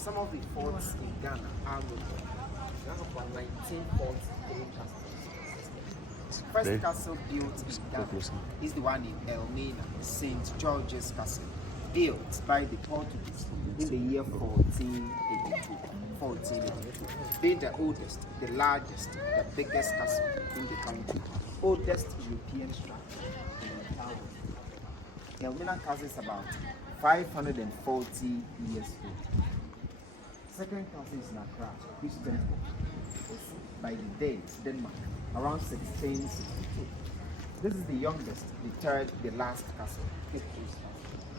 Some of the forts in Ghana are notable. We have about 19 forts, 3 castles. First castle built in Ghana is the one in Elmina, St. George's Castle, built by the Portuguese in the year 1482. Being the oldest, the largest, the biggest castle in the country, oldest European structure in the entire world. Elmina Castle is about 540 years old. Second castle is Accra, which was by the Danes, Denmark, around 1662. This is the youngest, the third, the last castle.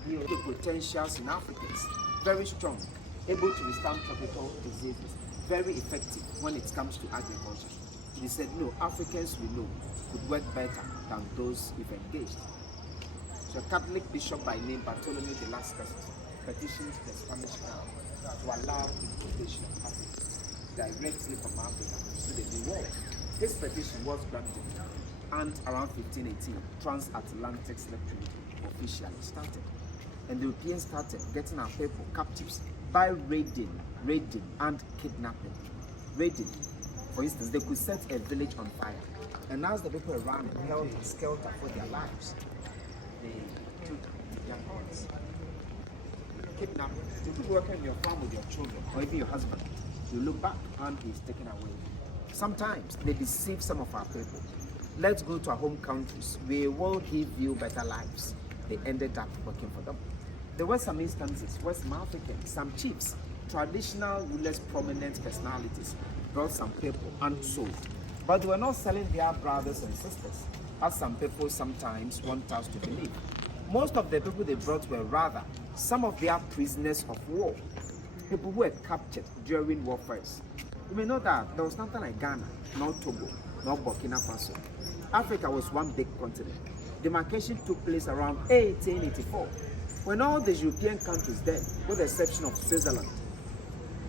The potentials in Africans, very strong, able to withstand tropical diseases, very effective when it comes to agriculture. He said, no, Africans we know could work better than those if engaged. So a Catholic bishop by name Bartholomew de Las Casas petitioned the Spanish crown to allow importation of Africans directly from Africa to the New World. This petition was granted, and around 1518, transatlantic slave trade officially started. And the Europeans started getting our people captives by raiding and kidnapping. Raiding, for instance, they could set a village on fire, and as the people around it held skelter for their lives, they took their horns. Kidnapping. You keep working on your farm with your children, or even your husband. You look back and he's taken away. Sometimes they deceive some of our people. Let's go to our home countries. We will give you better lives. They ended up working for them. There were some instances where some Africans, some chiefs, traditional rulers, prominent personalities brought some people and sold. But they were not selling their brothers and sisters, as some people sometimes want us to believe. Most of the people they brought were rather some of their prisoners of war, people who were captured during warfares. You may know that there was nothing like Ghana, nor Togo, nor Burkina Faso. Africa was one big continent. Demarcation took place around 1884, when all the European countries then, with the exception of Switzerland,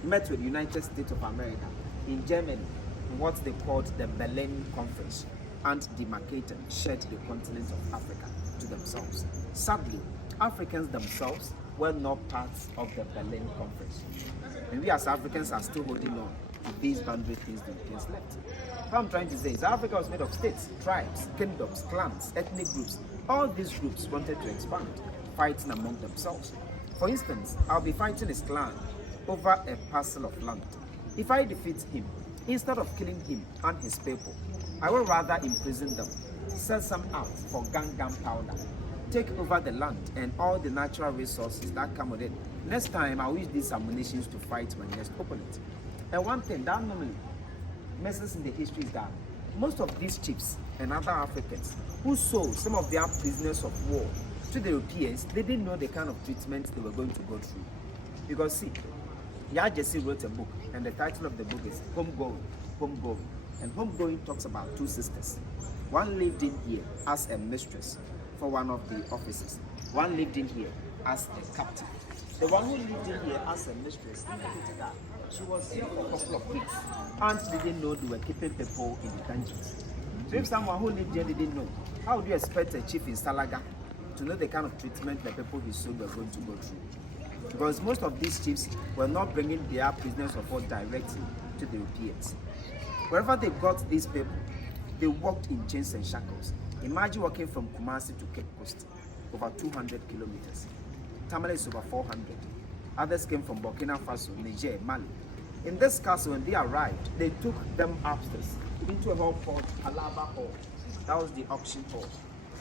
met with the United States of America in Germany in what they called the Berlin Conference, and demarcated, shared the continent of Africa to themselves. Sadly, Africans themselves were not part of the Berlin Conference. And we as Africans are still holding on to these boundary things the Europeans left. What I'm trying to say is Africa was made of states, tribes, kingdoms, clans, ethnic groups. All these groups wanted to expand, fighting among themselves. For instance, I'll be fighting his clan over a parcel of land. If I defeat him, instead of killing him and his people, I will rather imprison them, sell some out for gunpowder, take over the land and all the natural resources that come with it. Next time, I'll use these ammunitions to fight my next opponent. And one thing that normally messes in the history is that most of these chiefs and other Africans who sold some of their prisoners of war to the Europeans, they didn't know the kind of treatment they were going to go through. Because see, Jesse wrote a book, and the title of the book is Homegoing. And Homegoing talks about two sisters. One lived in here as a mistress for one of the officers. One lived in here as a captive. The one who lived in here as a mistress, she was here for a couple of weeks and didn't know they were keeping people in the dungeons. So if someone who lived here didn't know, how would you expect a chief in Salaga to know the kind of treatment the people he sold were going to go through? Because most of these chiefs were not bringing their prisoners of war directly to the Europeans. Wherever they got these people, they walked in chains and shackles. Imagine walking from Kumasi to Cape Coast, over 200 kilometers. Tamale is over 400. Others came from Burkina Faso, Niger, Mali. In this castle, when they arrived, they took them upstairs into a hall called Alaba Hall. That was the auction hall.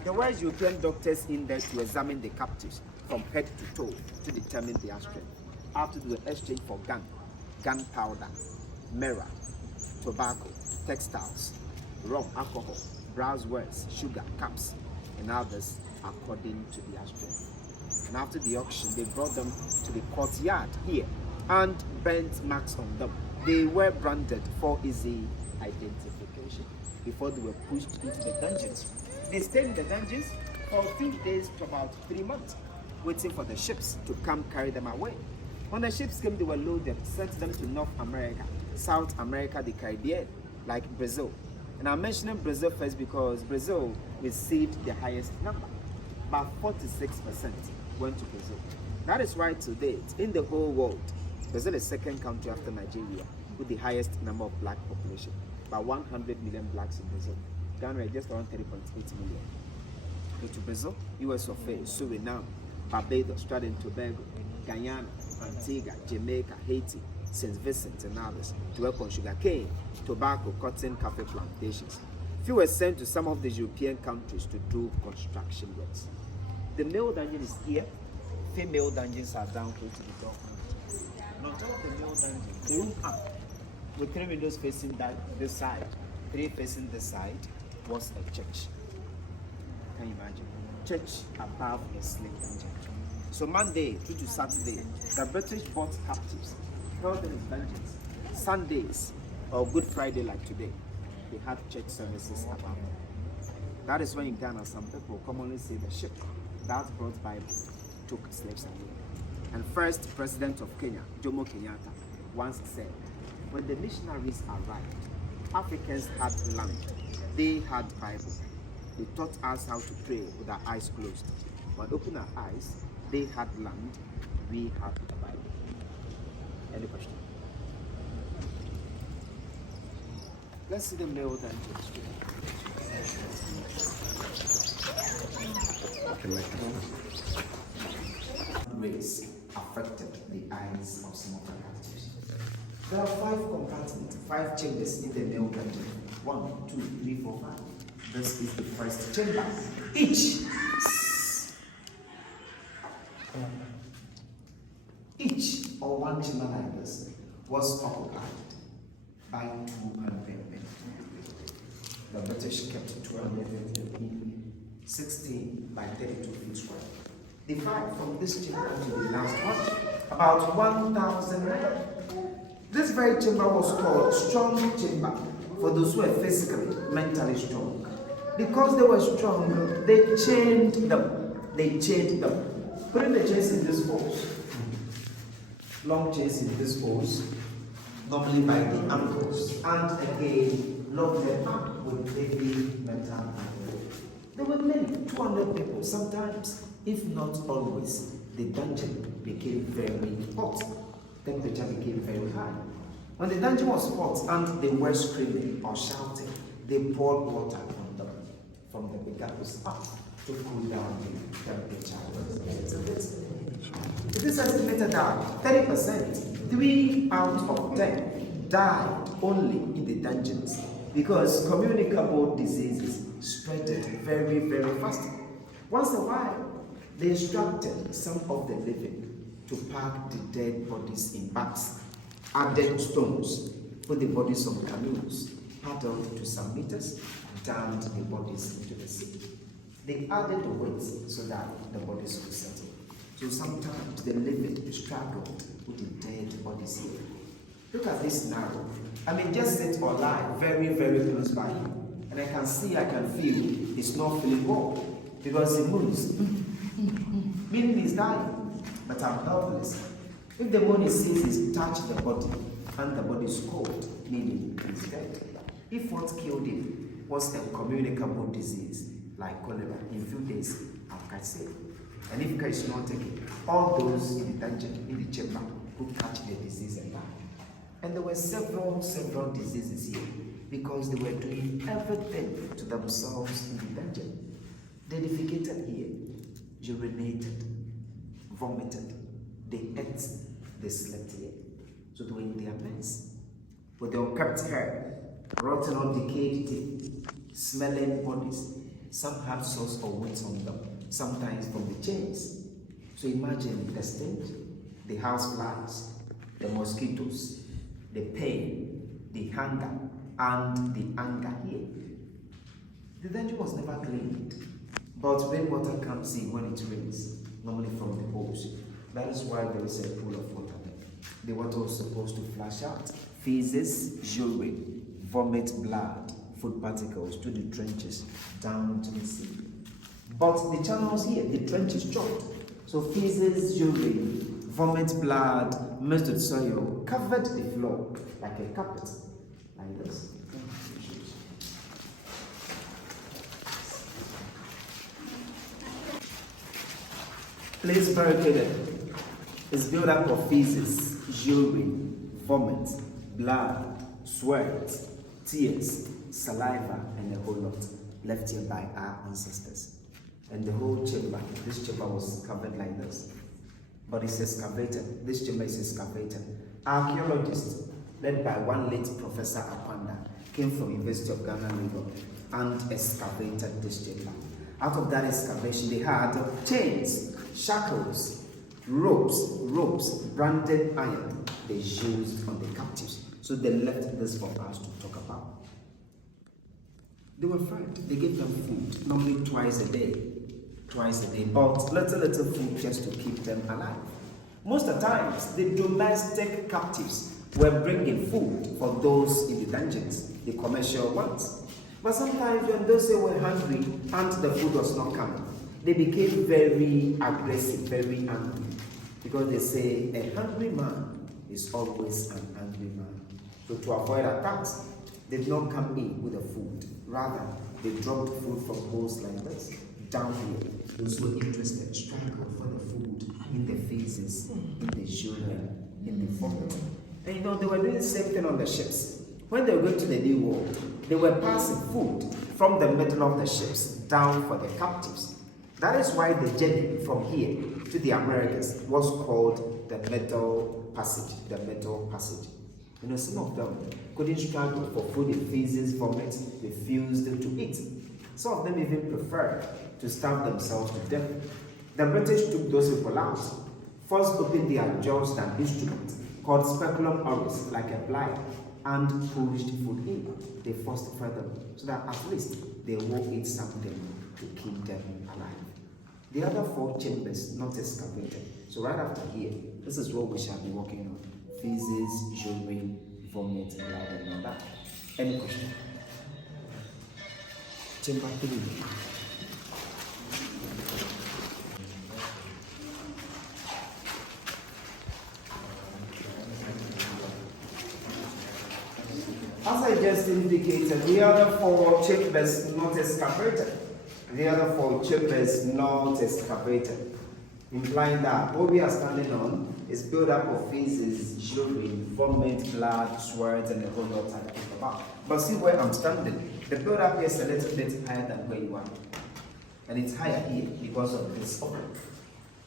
There were European doctors in there to examine the captives from head to toe to determine their strength. After they were exchanged for gunpowder, mirror, tobacco, textiles, rum, alcohol, brass wares, sugar, caps, and others according to their strength. And after the auction, they brought them to the courtyard here and burnt marks on them. They were branded for easy identification before they were pushed into the dungeons. They stayed in the dungeons for a few days to about 3 months, waiting for the ships to come carry them away. When the ships came, they were loaded, sent them to North America, South America, the Caribbean, like Brazil. And I'm mentioning Brazil first because Brazil received the highest number. About 46% went to Brazil. That is why today, in the whole world, Brazil is the second country after Nigeria with the highest number of black population. About 100 million blacks in Brazil. Ghana is just around 30.8 million. Go to Brazil, US of A, Suriname, Barbados, Trinidad and Tobago, Guyana, Antigua, Jamaica, Haiti, St. Vincent and others to work on sugarcane, tobacco, cotton, coffee plantations. Few were sent to some of the European countries to do construction works. The male dungeon is here. Female dungeons are down close to the door. And on top of the male dungeon, the room up with 3 windows facing this side, 3 facing this side, was a church. Can you imagine? Church above a slave dungeon. So Monday through to Saturday, the British bought captives, held them in dungeons. Sundays or Good Friday like today, they had church services above. That is when in Ghana some people commonly say the ship that brought Bible took slaves away. And first president of Kenya, Jomo Kenyatta, once said, when the missionaries arrived, Africans had land, they had Bible. They taught us how to pray with our eyes closed. But open our eyes, they had land, we had the Bible. Any question? Let's see the male dungeon. Race affected the eyes of some of the captives. There are 5 compartments, 5 chambers in the male dungeon. 1, 2, 3, 4, 5. This is the first chamber. Each or one chamber like this was occupied by 200 men. The British kept 250 people, 16 by 32 feet square. Divide from this chamber to the last one, about 1,000 men. This very chamber was called strong chamber for those who were physically, mentally strong. Because they were strong, they chained them. Putting the chains in this holes, long chains in this holes, normally by the ankles, and again, lock them up with heavy metal anchors. There were many, 200 people. Sometimes, if not always, the dungeon became very hot. Temperature became very high. When the dungeon was hot and they were screaming or shouting, they poured water on them from the biggapples up to cool down the temperature. It is estimated that 30%, 3 out of 10, died only in the dungeons because communicable diseases spread very, very fast. Once in a while, they instructed some of the living to pack the dead bodies in bags, added stones, put the bodies on canoes, paddled to some meters, and turned the bodies into the sea. They added the weights so that the bodies could settle. So sometimes the living struggled with the dead bodies here. Look at this narrow. I mean, just sit or lie very, very close by him. And I can feel he's not feeling well because he moves. Meaning he's dying. But I'm helpless. If the body ceases, touch the body, and the body is cold, meaning he's dead. If what killed him was a communicable disease, like cholera, in few days, I can say. And if care is not taken, all those in the dungeon, in the chamber, would catch the disease and die. And there were several diseases here, because they were doing everything to themselves in the dungeon. They defecated here, urinated, vomited, they ate, they slept here. So they were in their mess. With their unkept hair, rotten or decayed teeth, smelling bodies. Some had sores or wounds on them, sometimes from the chains. So imagine the stench, the house flies, the mosquitoes, the pain, the hunger, and the anger here. The dungeon was never cleaned, but rainwater comes in when it rains, normally from the holes. That is why there is a pool of water there. The water was supposed to flush out feces, urine, vomit, blood, food particles to the trenches, down to the sea. But the channels here, the trench is chopped. So feces, urine, vomit, blood, mixed with soil, covered the floor like a carpet, like this. Place barricaded is built up of feces, urine, vomit, blood, sweat, tears, saliva, and a whole lot left here by our ancestors. And the whole chamber, this chamber was covered like this. But it's excavated. This chamber is excavated. Archaeologists, led by one late Professor Apanda, came from University of Ghana, Lagos, and excavated this chamber. Out of that excavation, they had chains, shackles, ropes, branded iron they used on the captives. So they left this for us to talk about. They were fed. They gave them food, normally twice a day, but little food just to keep them alive. Most of the times, the domestic captives were bringing food for those in the dungeons, the commercial ones. But sometimes when those who were hungry and the food was not coming, they became very aggressive, very angry. Because they say a hungry man is always an angry man. So to avoid attacks, they did not come in with the food. Rather, they dropped food from holes like this, down here. Those who were interested struggled for the food in the faces, in the urine, in the vomit. And you know, they were doing the same thing on the ships. When they were going to the New World, they were passing food from the middle of the ships down for the captives. That is why the journey from here to the Americas was called the Middle Passage. The Middle Passage. You know, some of them couldn't struggle for food in feces, vomit, refused to eat. Some of them even preferred to starve themselves to death. The British took those people out. First opened their jaws and instrument called speculum aureus, like a plier, and pushed food in. They forced fed them so that at least they will eat something to keep them alive. The other 4 chambers not excavated. So right after here, this is what we shall be working on. Feces, urine, vomit, blood, and all that. Any question? Chamber 3. As I just indicated, the other 4 chambers not excavated. The other 4 chambers not excavated, implying that what we are standing on is built up of feces, urine, vomit, blood, sweat, and a whole lot I think about. But see where I'm standing. The build-up here is a little bit higher than where you are. And it's higher here because of this opening.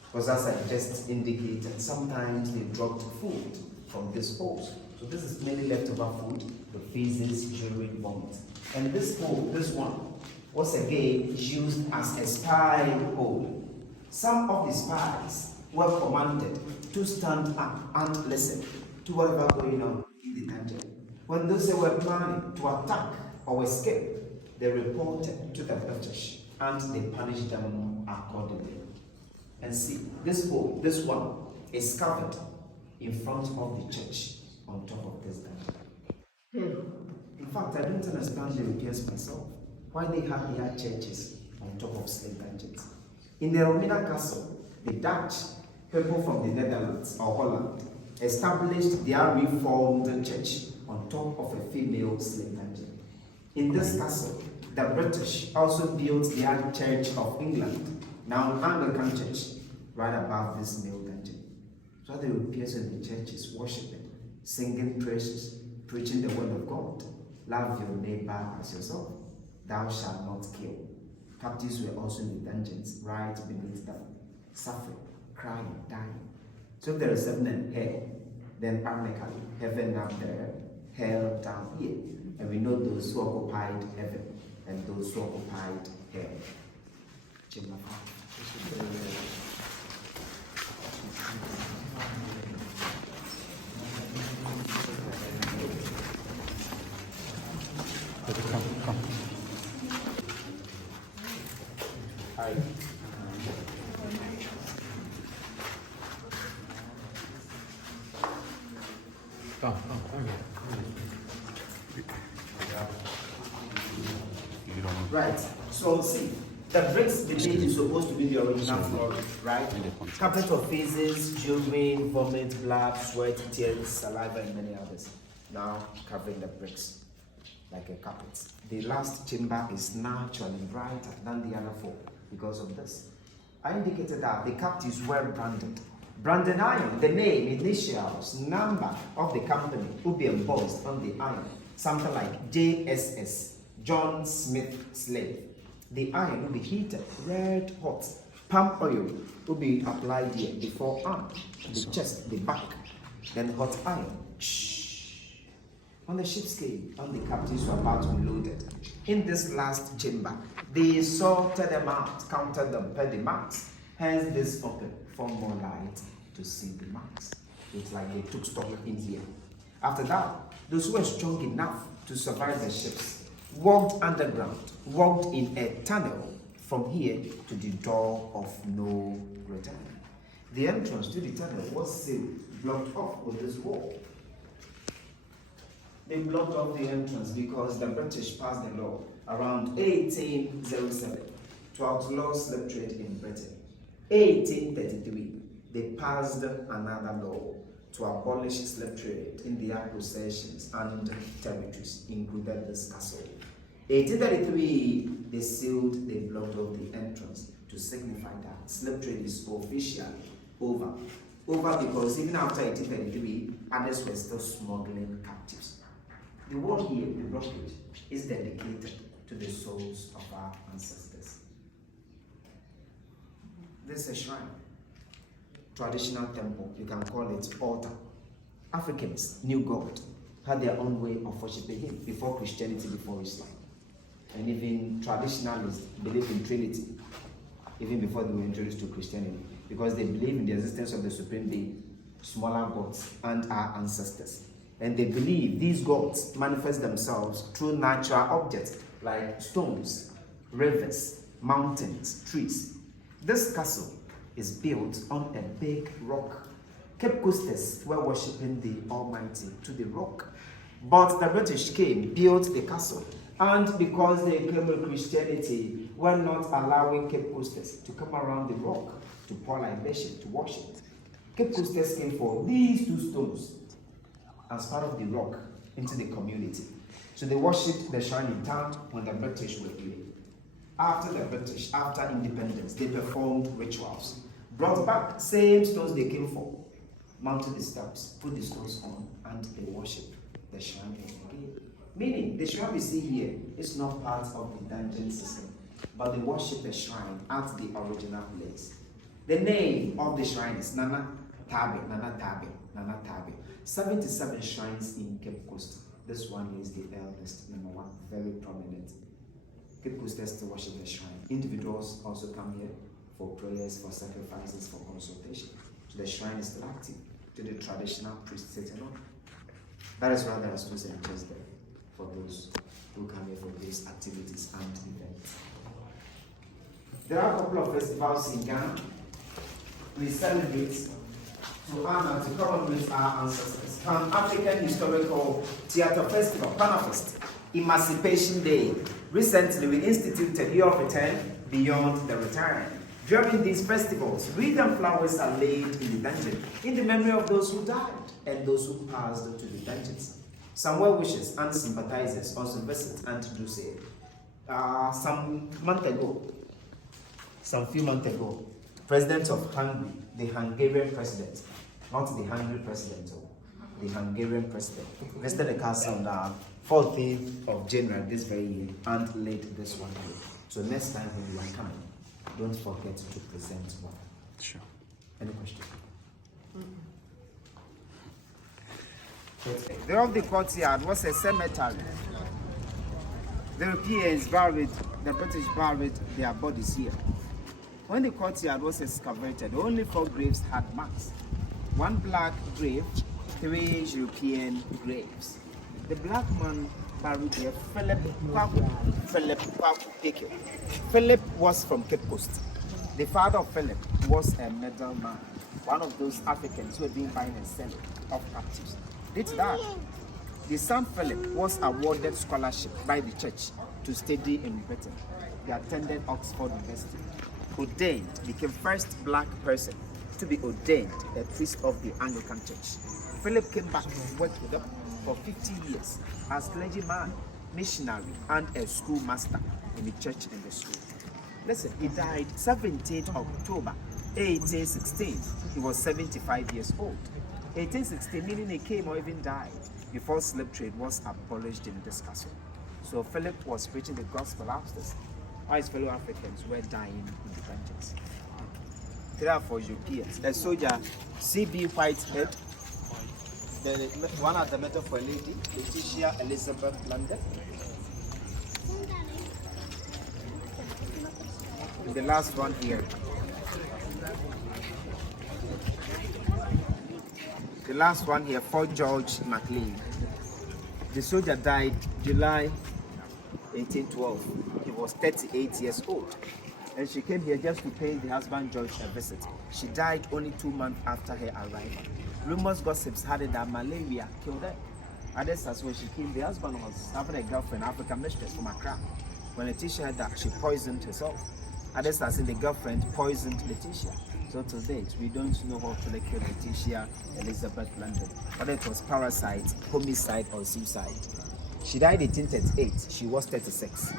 Because as I just indicated, sometimes they dropped food from this holes. So this is mainly leftover food, the feces, urine, vomit. And this hole, this one, was again used as a spy hole. Some of the spies were commanded to stand up and listen to whatever going on in the dungeon. When those who were planning to attack or escape, they reported to the British and they punished them accordingly. And see, this hole, this one, is covered in front of the church on top of this dungeon. In fact, I don't understand the Europeans myself. Why they have their churches on top of slave dungeons. In the Elmina castle, the Dutch, people from the Netherlands or Holland, established their reformed church on top of a female slave dungeon. In this castle, the British also built their Church of England, now Anglican Church, right above this male dungeon. So the Europeans in the churches worshiping, singing praises, preaching the word of God. Love your neighbor as yourself. Thou shalt not kill. Captives were also in the dungeons, right beneath them, suffering, crying, dying. So there is heaven and hell, then ironically, heaven up there, hell down here. And we know those who occupied heaven and those who occupied hell. Chamber 5. Come. Hi. Come. Right. So see, the bricks beneath is supposed to be the original flooring, right? Carpet of feces, urine, vomit, blood, sweat, tears, saliva, and many others. Now covering the bricks like a carpet. The last chamber is naturally brighter than the other 4 because of this. I indicated that the captives were branded Branded iron, the name, initials, number of the company will be embossed on the iron. Something like JSS, John Smith Slave. The iron will be heated red hot. Palm oil will be applied here before arm, the chest, the back, then hot iron. When the ships came, and the captives were about to be loaded, in this last chamber, they sorted them out, counted them per the marks. Hence, this open for more light to see the marks. It's like they took stock in here. After that, those who were strong enough to survive the ships walked underground, walked in a tunnel from here to the door of no return. The entrance to the tunnel was sealed, blocked off with this wall. They blocked off the entrance because the British passed the law around 1807 to outlaw slave trade in Britain. 1833, they passed another law to abolish slave trade in their possessions and territories, included this castle. 1833, they sealed, they blocked off the entrance to signify that slave trade is officially over. Over because even after 1833, others were still smuggling captives. The word here, the blockade, is dedicated to the souls of our ancestors. This is a shrine, traditional temple, you can call it altar. Africans knew God, had their own way of worshiping Him before Christianity, before Islam. And even traditionalists believed in Trinity, even before they were introduced to Christianity, because they believe in the existence of the Supreme Being, smaller gods, and our ancestors. And they believe these gods manifest themselves through natural objects like stones, rivers, mountains, trees. This castle is built on a big rock. Cape Coasters were worshipping the Almighty to the rock. But the British came, built the castle, and because they came with Christianity, were not allowing Cape Coasters to come around the rock to pour libation, to worship. Cape Coasters came for these two stones as part of the rock into the community. So they worshipped the shrine in town when the British were here. After the British, after independence, they performed rituals, brought back same stones they came for, mounted the steps, put the stones on, and they worshipped the shrine again. Meaning, the shrine we see here is not part of the dungeon system, but they worship the shrine at the original place. The name of the shrine is Nana Tabe, Nana Tabe, Nana Tabe. 77 shrines in Cape Coast. This one is the eldest, number one, very prominent. Cape Coasters still worship the shrine. Individuals also come here for prayers, for sacrifices, for consultation. So the shrine is still active to the traditional priest sitting on. That is why there are schools and churches there for those who come here for these activities and events. There are a couple of festivals in Ghana. We celebrate to honor, to commemorate our ancestors. Pan African Historical Theatre Festival, PANAFest, Emancipation Day. Recently, we instituted Year of Return, Beyond the Return. During these festivals, wreaths and flowers are laid in the dungeon in the memory of those who died and those who passed to the dungeons. Some well-wishers and sympathizers also visit and do say. Some few months ago, President of Hungary, the Hungarian president, not the Hungary president, the Hungarian president, visited the castle on the 14th of January this very year and laid this one here. So next time when you are coming, don't forget to present one. Sure. Any question? There of the courtyard was a cemetery. The Europeans buried, the British buried their bodies here. When the courtyard was excavated, only 4 graves had marks. 1 black grave, 3 European graves. The black man buried here, Philip Pickle. Philip was from Cape Coast. The father of Philip was a middleman, one of those Africans who had been buying and selling of captives. Did that. The son Philip was awarded scholarship by the church to study in Britain. He attended Oxford University. Ordained, became first black person to be ordained a priest of the Anglican Church. Philip came back and worked with them for 50 years as clergyman, missionary, and a schoolmaster in the church and the school. Listen, he died 17th October 1816, he was 75 years old. 1816, meaning he came or even died before slave trade was abolished in this castle. So Philip was preaching the gospel upstairs, while his fellow Africans were dying in the dungeons. Therefore, Europeans, a soldier, C.B. Whitehead, one at the metal for a lady, Letitia Elizabeth London. The last one here. The last one here, Fort George McLean. The soldier died July 1812. He was 38 years old. And she came here just to pay the husband George a visit. She died only 2 months after her arrival. Rumors, gossips had it that malaria killed her. Others, as when she came, the husband was having a girlfriend, African mistress from Accra. When Letitia heard that, she poisoned herself. Others, as in the girlfriend poisoned Letitia. So to date, we don't know what killed Letitia Elizabeth London, whether it was parasite, homicide, or suicide. She died in 1838. She was 36.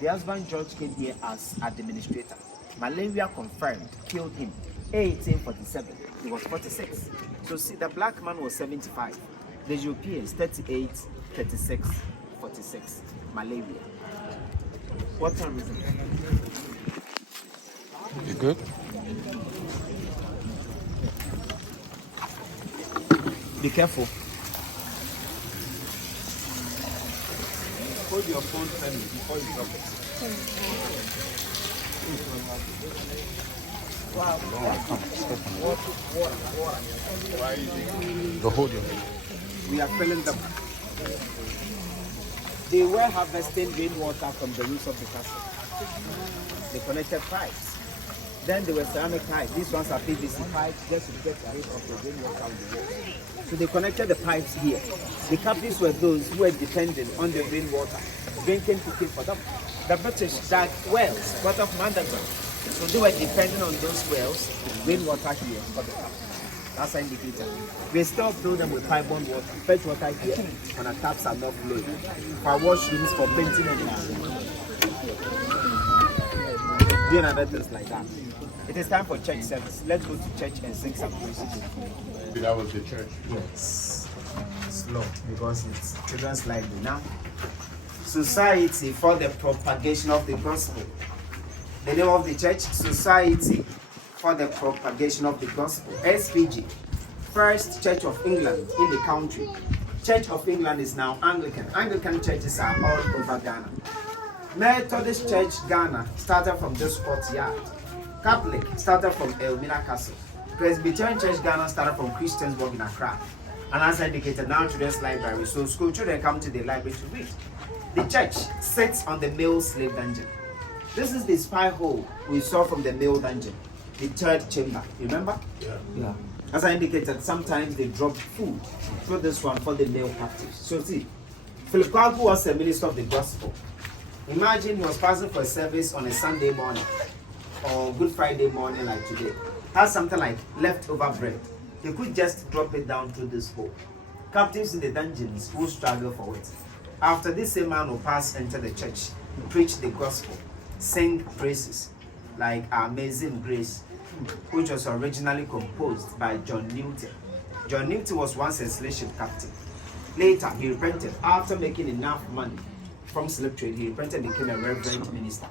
The husband George came here as administrator. Malaria confirmed, killed him. 1847, he was 46. So see, the black man was 75. The Europeans, 38, 36, 46. Malaria. What time is it? You good? Be careful. Hold your phone firmly before you drop it. Wow. Go hold it. We are filling them. They were harvesting rainwater from the roofs of the castle. They connected pipes. Then there were ceramic pipes. These ones are PVC pipes just to get rid of the rainwater on the wall. So they connected the pipes here. The captives were those who were dependent on the rainwater, drinking, cooking for them. The British dug wells, water from underground. So they were dependent on those wells, rainwater here for the captives. That's an indicator. We still fill them with pipe-borne water, fetch water here, and our taps are not flowing. For our washrooms, for painting and doing other things like that. It is time for church service. Let's go to church and sing some praises. That was the church. Yes. Slow because it's children's library now. Society for the propagation of the gospel. The name of the church, Society for the Propagation of the Gospel, SPG. First Church of England in the country. Church of England is now Anglican. Anglican churches are all over Ghana. Methodist Church Ghana started from this courtyard. Catholic started from Elmina Castle. Presbyterian Church Ghana started from Christiansburg in Accra. And as I indicated, now children's library. So school children come to the library to read. The church sits on the male slave dungeon. This is the spy hole we saw from the male dungeon. The third chamber. Remember? Yeah. As I indicated, sometimes they drop food through this one for the male captives. So see, Philip Kwaku was a minister of the gospel. Imagine he was passing for a service on a Sunday morning or Good Friday morning like today. Has something like leftover bread. He could just drop it down through this hole. Captives in the dungeons who struggle for it. After this same man will pass enter the church, preach the gospel, sing praises like Amazing Grace, which was originally composed by John Newton. John Newton was once a slave ship captain. Later, he repented. After making enough money from slave trade, he repented and became a reverend minister.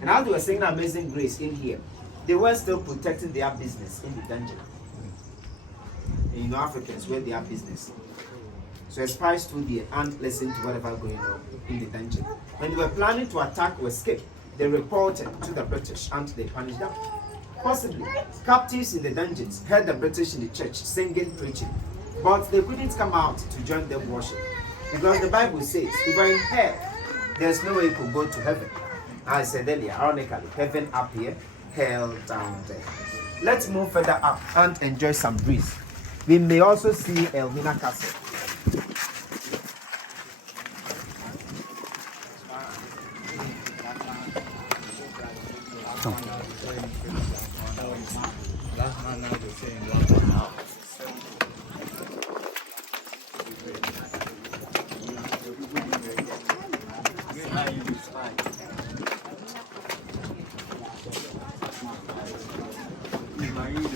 And as they were singing Amazing Grace in here, they were still protecting their business in the dungeon. And you know, Africans, where they have business. So spies stood there and listened to whatever going on in the dungeon. When they were planning to attack or escape, they reported to the British and they punished them. Possibly, captives in the dungeons heard the British in the church singing, preaching, but they couldn't come out to join them worship. Because the Bible says, if you're in hell, there's no way you could go to heaven. I said earlier, ironically, heaven up here, hell down there. Let's move further up and enjoy some breeze. We may also see Elmina Castle. Tired?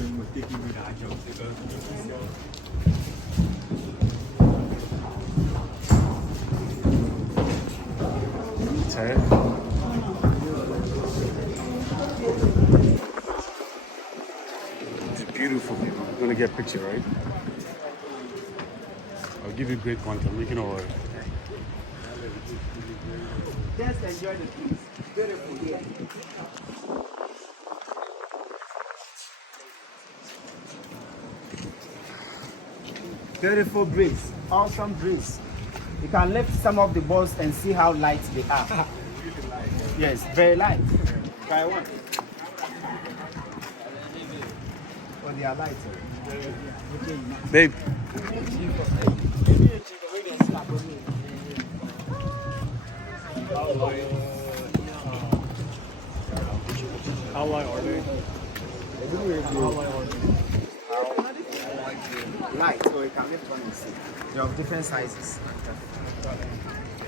It's beautiful. You're gonna get a picture, right? I'll give you great content. Making all right. Just enjoy the peace. Beautiful here. Beautiful breeze. Awesome breeze. You can lift some of the balls and see how light they are. Yes, very light. Try one. Oh, they are light. Babe. How I order? Light, so you can lift one and see. They are of different sizes.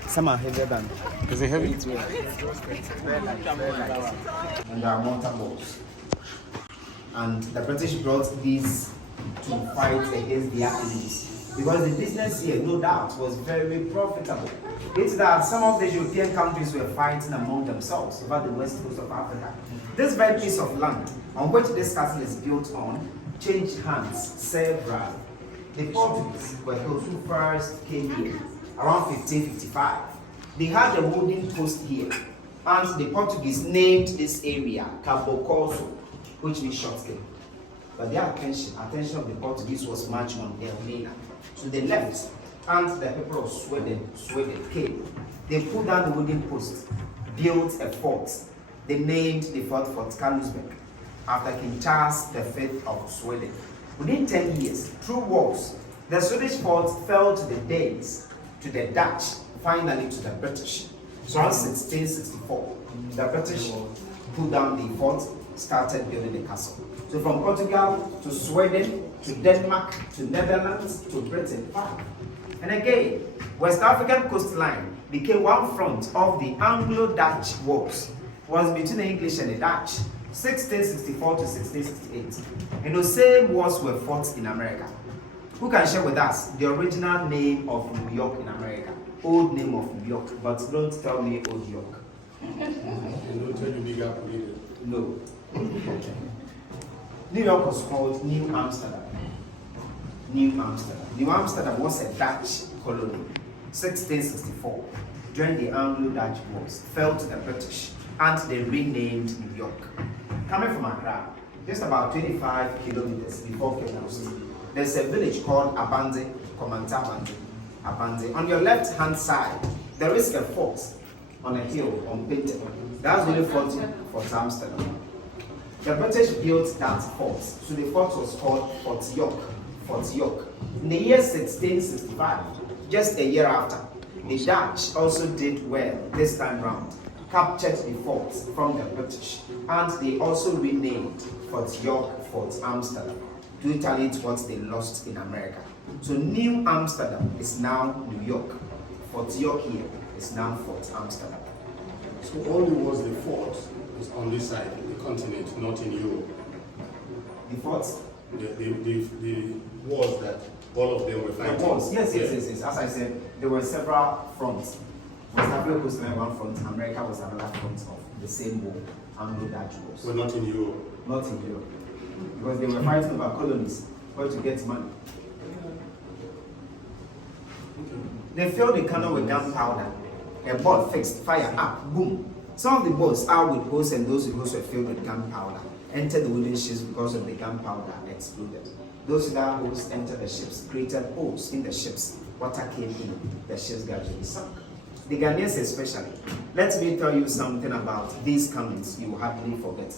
Some are heavier than. Is it heavy? Very light, very light. And there are mortar balls. And the British brought these to fight against their enemies. Because the business here, no doubt, was very profitable. It's that some of the European countries were fighting among themselves over the west coast of Africa. This very piece of land on which this castle is built on changed hands several. The Portuguese were those who first came here around 1555. They had a wooden post here, and the Portuguese named this area Cabo Corso, which means short game. But their attention of the Portuguese was much on Elmina to the left, and the people of Sweden came. They put down the wooden post, built a fort. They named the fort Carolusborg after King Charles V of Sweden. Within 10 years, through wars, the Swedish fort fell to the Danes, to the Dutch, finally to the British. So around 1664, the British put down the fort, started building the castle. So from Portugal to Sweden to Denmark to Netherlands to Britain, fine. And again, West African coastline became one front of the Anglo-Dutch wars. It was between the English and the Dutch, 1664 to 1668. And those same wars were fought in America. Who can share with us the original name of New York in America? Old name of New York, but don't tell me Old York. And don't tell you bigger political. No. New York was called New Amsterdam. New Amsterdam. New Amsterdam was a Dutch colony. 1664, during the Anglo-Dutch wars, fell to the British, and they renamed New York. Coming from Accra, just about 25 kilometers before Cape Town, there's a village called Abande, Komanta Abande. On your left-hand side, there is a fort on a hill on Pinter. That's really Fort Amsterdam. The British built that fort, so the fort was called Fort York. Fort York. In the year 1665, just a year after, the Dutch also did well this time round, captured the fort from the British, and they also renamed Fort York Fort Amsterdam to retaliate what they lost in America. So New Amsterdam is now New York. Fort York here is now Fort Amsterdam. So only was the fort is on this side, the continent, not in Europe. The forts? The wars that all of them were fighting. The wars, yes. As I said, there were several fronts. West Africa was one front, America was another front of the same war, Anglo-Dutch wars. Well, not in Europe. Not in Europe. Because they were fighting over colonies, where to get money. They filled the cannon with gunpowder. A ball fixed, fire up, boom. Some of the boats are with hose, and those with hose were filled with gunpowder. Entered the wooden ships because of the gunpowder exploded. Those without hose entered the ships, created holes in the ships. Water came in, the ships gradually sunk. The Ghanaians especially. Let me tell you something about these cannons you will hardly forget.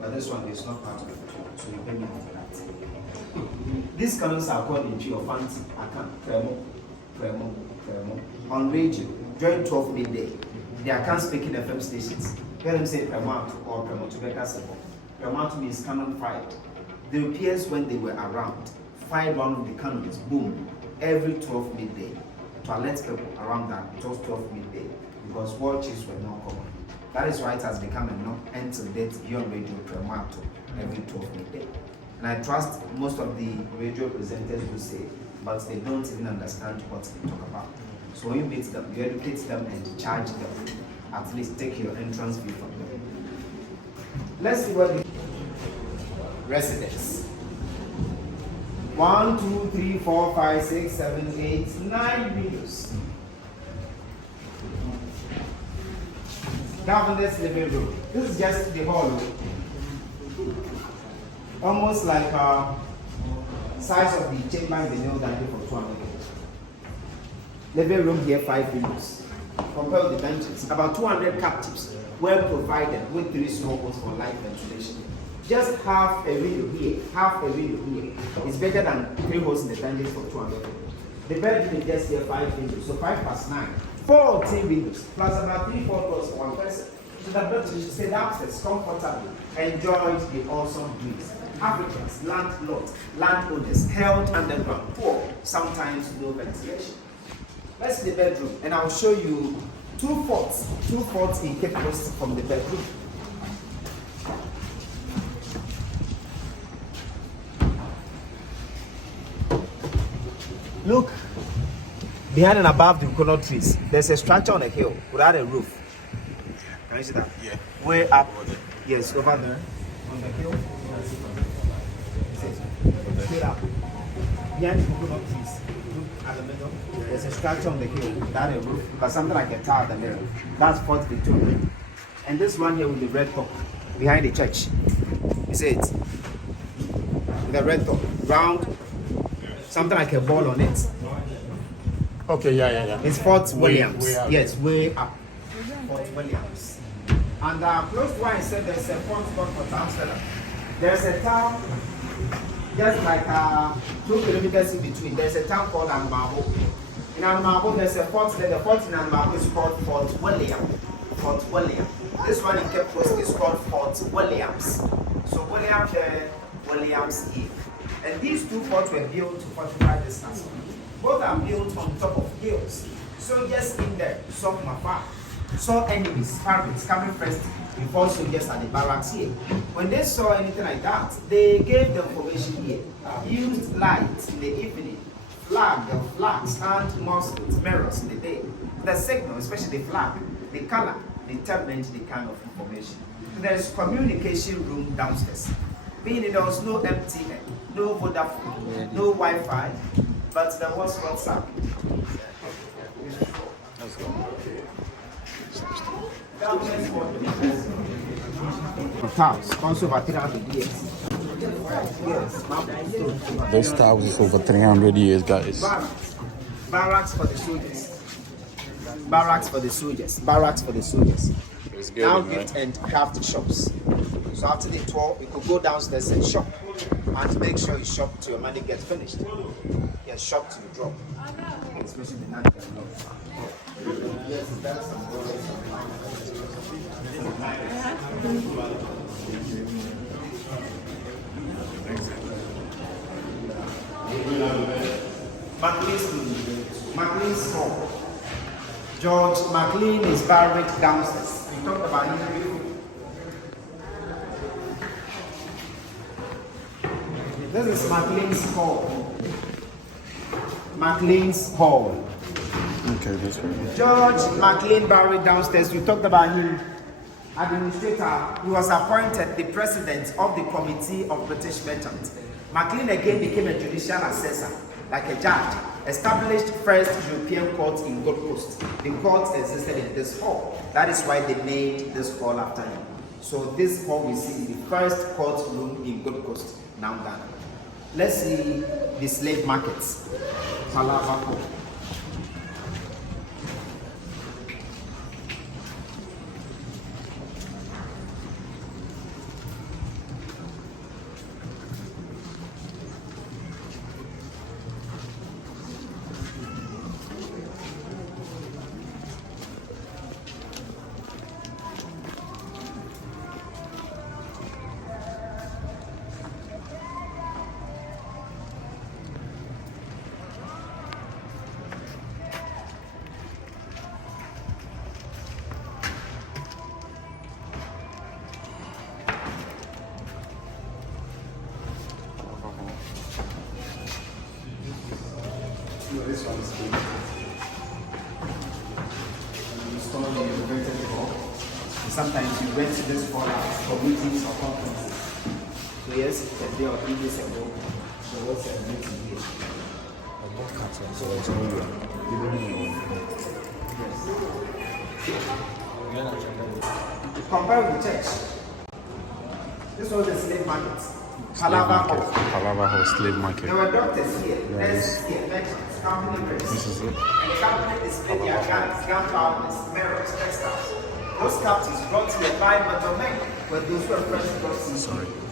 But this one is not part of it, so you pay me for that. These cannons are called in tree of fancy, Premo. On radio, during 12 midday, they are can speak in FM stations. Hear them say Premo or Premo to make us simple. Premo means cannon fired. The Europeans, when they were around, fired one of the cannons, boom, every 12 midday to alert people around that, just 12 midday, because war chiefs were not common. That is why it has become a non-end to date beyond radio premato every 12 midday. And I trust most of the radio presenters will say, but they don't even understand what they talk about. So when you meet them, you educate them and charge them. At least take your entrance fee from them. Let's see what the residents. 1, 2, 3, 4, 5, 6, 7, 8, 9 windows. Governor's living room. This is just the hall. Almost like size of the chamber in the new that for 200. Living room here, 5 windows. Compared with the benches, about 200 captives were provided with 3 small holes for light ventilation. Just half a window here, half a window here is better than 3 holes in the benches for 200 people. The bedroom is just here 5 windows, so 5 + 9, 14 windows, plus about 3-4 doors for 1 person. So that person should stay downstairs comfortably, enjoyed the awesome breeze. Africans, landlords, landowners, held underground, poor, sometimes no ventilation. Let's see the bedroom, and I'll show you 2 forts in Cape Coast from the bedroom. Look, behind and above the coconut trees, there's a structure on a hill without a roof. Can you see that? Yeah. Way up. Yes, over there. On the hill. Straight up. Behind the coconut trees. Look at the middle. There's a structure on the hill without a roof, but something like a tower in the middle. That's Fort Victoria. And this one here with the red top behind the church. You see it? With the red top. Round. Something like a ball on it. Okay, yeah. It's Fort Williams. Way up. Yes, way up. Fort Williams. And close to where I said there's a fort called Fort Amsterdam. There's a town just like 2 kilometers in between. There's a town called Anmabo. In Anmabo, there's a fort there. The fort in Anmabo is called Fort William. Fort William. This one in Cape Coast is called Fort Williams. So William there, Williams here. And these 2 forts were built to fortify this castle. Both are built on top of hills. Soldiers in there saw from afar, saw enemies, pirates coming first before soldiers at the barracks here. When they saw anything like that, they gave the formation here, used lights in the evening, flags, and muskets, mirrors in the day. The signal, especially the flag, the color, determined the kind of information. There's communication room downstairs. Meaning there was no MTN, no Vodafone, no Wi-Fi, but there was WhatsApp. House, also over 300 years. Yes. This house is over 300 years, guys. Barracks for the soldiers. Barracks for the soldiers. Barracks for the soldiers. It's good, Now man. gift and craft shops. So after the tour, you could go downstairs and shop, and make sure you shop till your money gets finished. Yeah, shop till you drop. Especially the night. McLean's hall. George McLean is buried downstairs. We talked about him before. This is McLean's hall. McLean's hall. Okay, this way. George McLean buried downstairs. We talked about him. Administrator, he was appointed the president of the Committee of British Merchants. McLean again became a judicial assessor, like a judge. Established first European court in Gold Coast. The court existed in this hall. That is why they named this hall after him. So this hall we see is the first courtroom in Gold Coast, now Ghana. Let's see the slave markets. Palabako. sometimes you went to this forum for meetings or conferences. So yes, a day or 3 days ago, there was a meeting here. So it's compare with the church. This was the slave market. Palava House Slave Market. There were doctors here, nurses here, merchants, company reps. This is it. And the company displayed their guns, gunpowders, mirrors, textiles. Those captives brought here by middlemen were those who were first brought in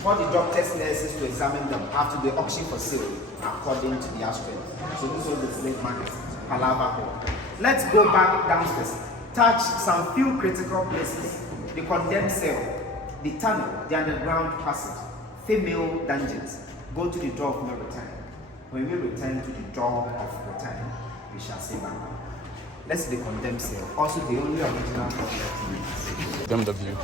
for the doctors, nurses to examine them after the auction for sale according to their strength. So this was the slave market, Palava Hall. Let's go back downstairs, touch some few critical places: the condemned cell, the tunnel, the underground passage, female dungeons. Go to the door of no return. When we return to the door of return, we shall say back. Let's see the condemned cell. Also the only original copy. Them the view.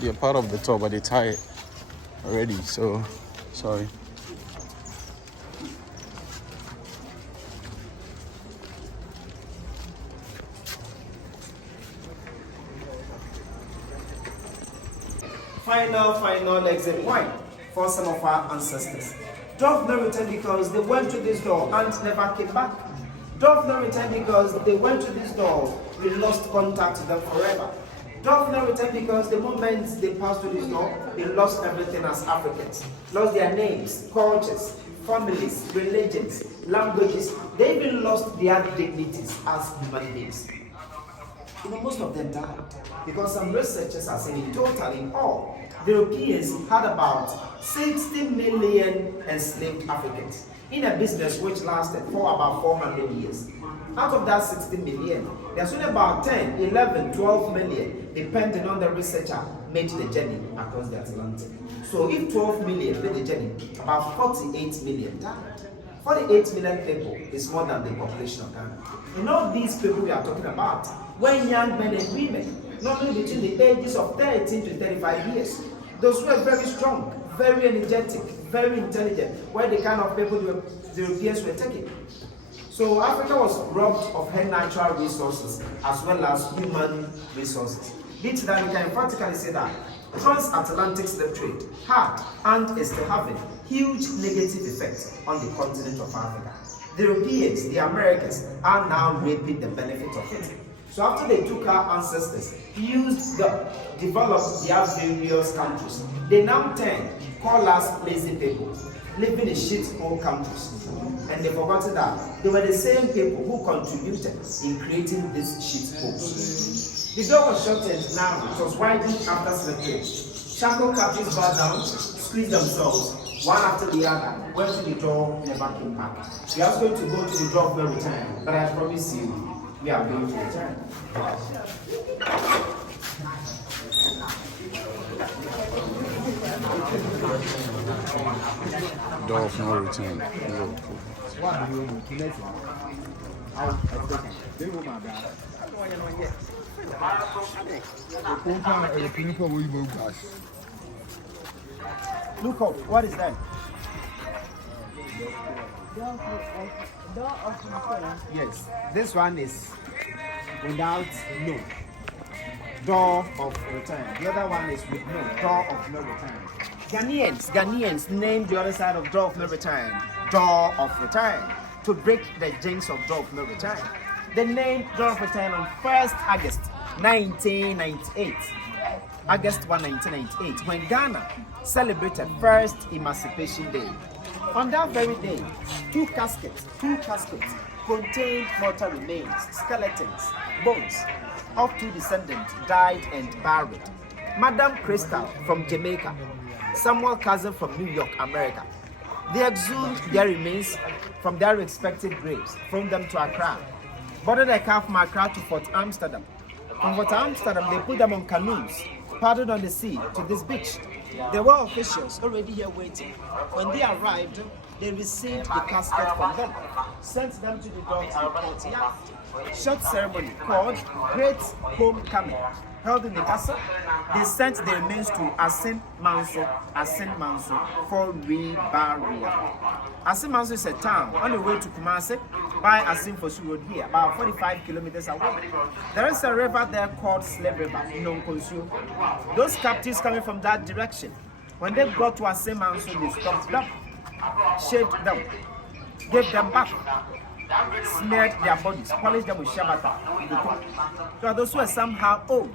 They're part of the tour, but they tie it already, so sorry. Final exit point for some of our ancestors. Door of no return because they went to this door and never came back. Door of no return because they went to this door, we lost contact with them forever. Door of no return because the moment they passed through this door, they lost everything as Africans. Lost their names, cultures, families, religions, languages. They even lost their dignities as human beings. You know, most of them died because some researchers are saying in total, in all, the Europeans had about 60 million enslaved Africans in a business which lasted for about 400 years. Out of that 60 million, there's only about 10, 11, 12 million, depending on the researcher, made the journey across the Atlantic. So if 12 million made the journey, about 48 million died. 48 million people is more than the population of Ghana. And all these people we are talking about were young men and women, normally between the ages of 13 to 35 years. Those who were very strong, very energetic, very intelligent, were the kind of people the Europeans were taking. So Africa was robbed of her natural resources as well as human resources. Due to that, we can emphatically say that transatlantic slave trade had and is still having huge negative effects on the continent of Africa. The Europeans, the Americans, are now reaping the benefit of it. So after they took our ancestors, developed their various countries, they now call us lazy people, living in shithole countries. And they forgot that they were the same people who contributed in creating these shitholes. The door was shortened now, it was widened after slave trade. Shackled captives bowed down, squeezed themselves, one after the other, went to the door, never came back. We are going to go to the door of no return, but I promise you, we are going to return. Door of no return. Look up, what is that? Yes, this one is without no. Door of return. The other one is with no. Door of no return. Ghanaians named the other side of door of no return, door of return, to break the jinx of door of no return. They named door of return on 1st August 1998. August 1, 1998, when Ghana celebrated first Emancipation Day. On that very day, two caskets contained mortal remains, skeletons, bones of two descendants died and buried. Madame Crystal from Jamaica, Samuel Cousin from New York, America. They exhumed their remains from their respective graves, from them to Accra, boarded a car from Accra to Fort Amsterdam. From Fort Amsterdam, they put them on canoes, paddled on the sea to this beach. There were officials already here waiting. When they arrived, they received the casket from them, sent them to the door to the courtyard. Short ceremony called Great Homecoming. held in the castle. They sent the remains to Asin Manso for reburial. Asin Manso is a town on the way to Kumasi by Asin Fosu Road here, about 45 kilometers away. There is a river there called Slave River, Nonkonsu. Those captives coming from that direction, when they got to Asin Manso, they stopped them, shaved them, gave them back, smeared their bodies, polished them with shabata. So those who are somehow old,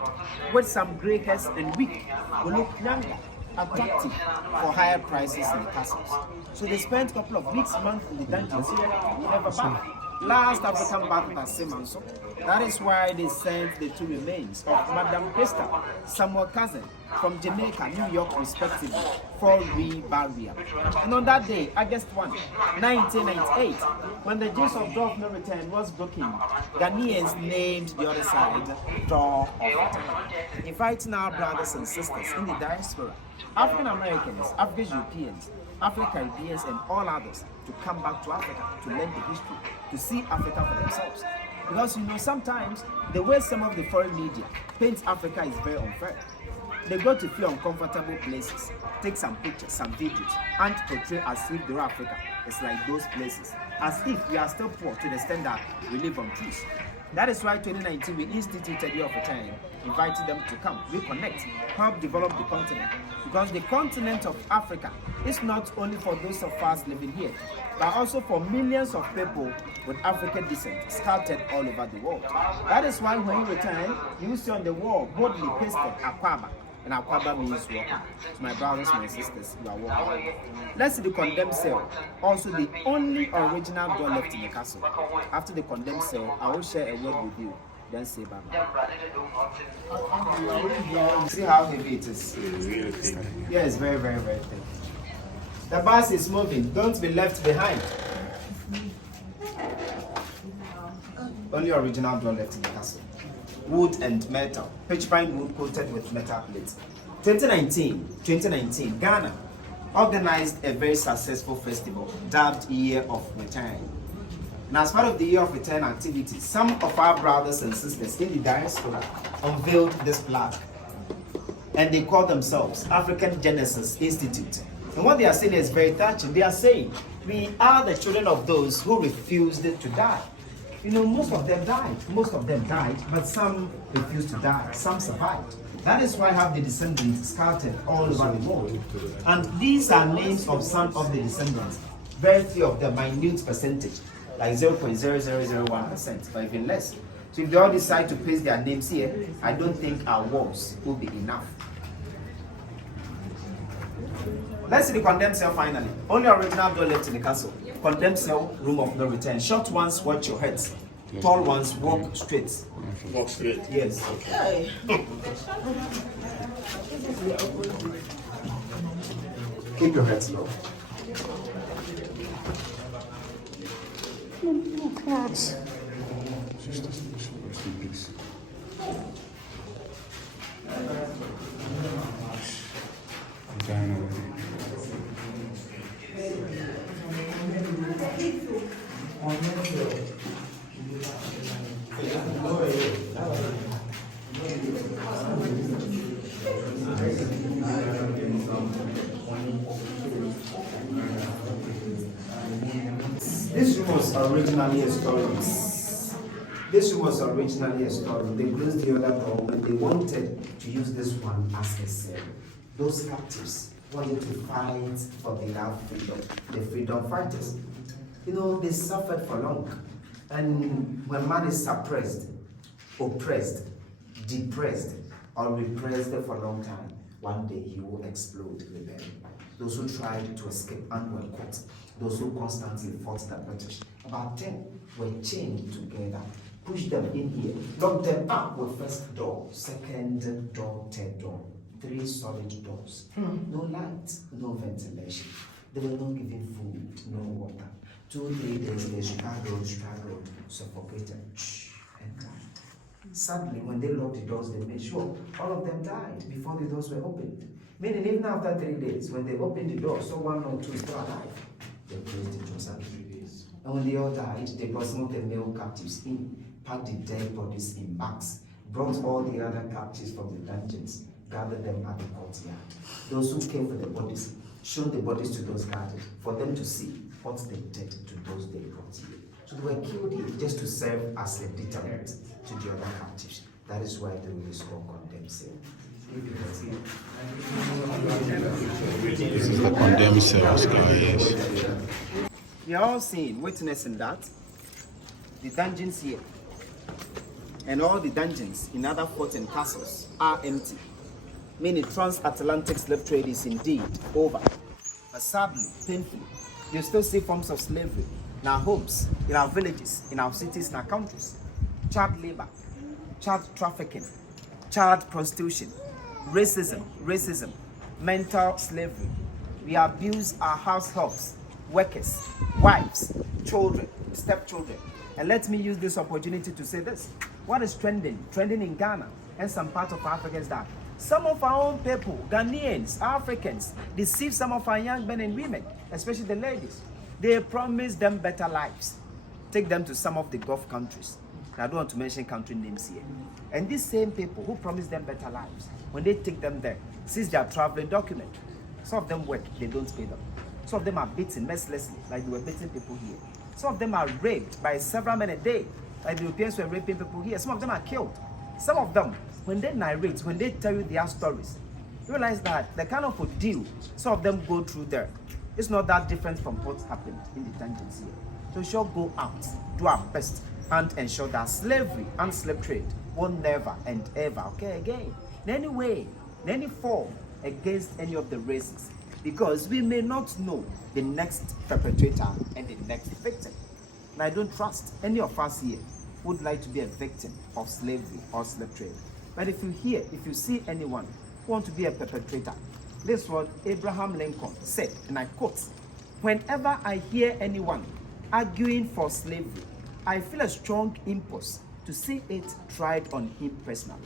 with some grey hairs and weak, will look younger, attractive for higher prices in the castles. So they spent a couple of weeks, months in the dungeons here, never back. Last African battle at Semanso. That is why they sent the two remains of Madame Crystal, Samuel Cousin, from Jamaica, New York, respectively, for reburial. And on that day, August 1, 1998, when the Jews of Door of No Return was broken, Ghanaians named the other side Door of Return, inviting our brothers and sisters in the diaspora, African Americans, African Europeans, Afro-Caribbeans, and all others to come back to Africa to learn the history, to see Africa for themselves. Because you know, sometimes the way some of the foreign media paints Africa is very unfair. They go to few uncomfortable places, take some pictures, some videos, and portray as if they're Africa. It's like those places, as if we are still poor to the extent that we live on trees. That is why 2019 we instituted Year of Return, invited them to come, reconnect, help develop the continent. Because the continent of Africa is not only for those of us living here, but also for millions of people with African descent scattered all over the world. That is why when you return, you see on the wall boldly pasted Akwaba. And Akwaba means welcome. To my brothers, my sisters, you are welcome. Let's see the condemned cell, also the only original door left in the castle. After the condemned cell, I will share a word with you, then say bye-bye. See how heavy it is? It's really thick. Yeah, it's very, very, very thick. The bus is moving, don't be left behind. Only original door left in the castle. Wood and metal, pitch pine wood coated with metal plates. 2019, Ghana organized a very successful festival dubbed Year of Return. And as part of the Year of Return activities, some of our brothers and sisters in the diaspora unveiled this plaque. And they call themselves African Genesis Institute. And what they are saying is very touching. They are saying, we are the children of those who refused to die. You know, most of them died, but some refused to die, some survived. That is why I have the descendants scattered all over the world. And these are names of some of the descendants. Very few of them, minute percentage, like 0.0001%, or even less. So if they all decide to paste their names here, I don't think our walls will be enough. Let's see the condemned cell finally. Only original door left in the castle. Condemned cell, room of no return. Short ones, watch your heads. Tall ones, walk straight. Walk straight. Yes. Okay. Keep your heads low. What? This room was originally a storeroom. They closed the other door and they wanted to use this one as a cell. Those captives wanted to fight for their freedom, the freedom fighters. You know, they suffered for long. And when man is suppressed, oppressed, depressed, or repressed for a long time, one day he will explode rebellion. Those who tried to escape and were caught, those who constantly fought the British, about 10 were chained together, pushed them in here, locked them up with first door, second door, third door, 3 solid doors. No light, no ventilation. They were not given food, no water. 2-3 days they struggled, suffocated, and died. Sadly, when they locked the doors, they made sure all of them died before the doors were opened. Meaning, even after 3 days, when they opened the door, so 1 or 2 still alive, they closed the doors after 3 days. And when they all died, they brought some of the male captives in, packed the dead bodies in bags, brought all the other captives from the dungeons, gathered them at the courtyard. Those who came for the bodies showed the bodies to those guarded for them to see what they did to those they brought here. So they were killed here just to serve as a deterrent to the other captives. That is why the UNESCO condemns them. This is the condemned cells, guys. We are all seeing, witnessing that the dungeons here and all the dungeons in other forts and castles are empty. Meaning transatlantic slave trade is indeed over. But sadly, painfully, you still see forms of slavery in our homes, in our villages, in our cities, in our countries. Child labor, child trafficking, child prostitution, racism, mental slavery. We abuse our house helps, workers, wives, children, stepchildren. And let me use this opportunity to say this. What is trending in Ghana and some parts of Africa is that some of our own people, Ghanaians, Africans, deceive some of our young men and women, especially the ladies. They promise them better lives. Take them to some of the Gulf countries. I don't want to mention country names here. And these same people who promise them better lives, when they take them there, since they are traveling document, some of them work, they don't pay them. Some of them are beaten mercilessly, like they were beating people here. Some of them are raped by several men a day, like the Europeans were raping people here. Some of them are killed. Some of them, when they narrate, when they tell you their stories, you realize that the kind of ordeal some of them go through there, it's not that different from what happened in the dungeons here. So we shall go out, do our best, and ensure that slavery and slave trade will never and ever occur again, in any way, in any form, against any of the races. Because we may not know the next perpetrator and the next victim. And I don't trust any of us here would like to be a victim of slavery or slave trade. But if you see anyone who wants to be a perpetrator, this is what Abraham Lincoln said, and I quote, "Whenever I hear anyone arguing for slavery, I feel a strong impulse to see it tried on him personally."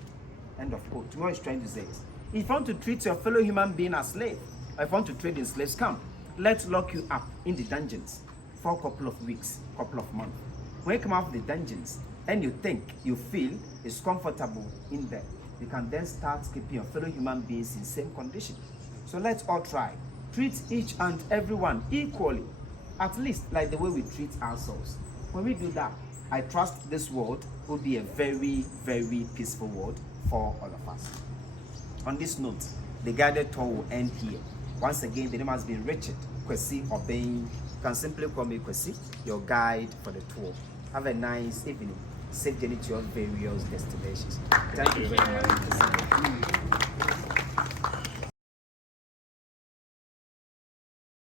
End of quote. What he's trying to say is, if you want to treat your fellow human being as slave, or if you want to trade in slaves, come, let's lock you up in the dungeons for a couple of weeks, couple of months. When you come out of the dungeons and you think, you feel it's comfortable in there, you can then start keeping your fellow human beings in same condition. So let's all try. Treat each and everyone equally, at least like the way we treat ourselves. When we do that, I trust this world will be a very, very peaceful world for all of us. On this note, the guided tour will end here. Once again, the name has been Richard Kwesi Obeying. You can simply call me Kwesi, your guide for the tour. Have a nice evening. Safe journey to your various destinations. Thank you very much.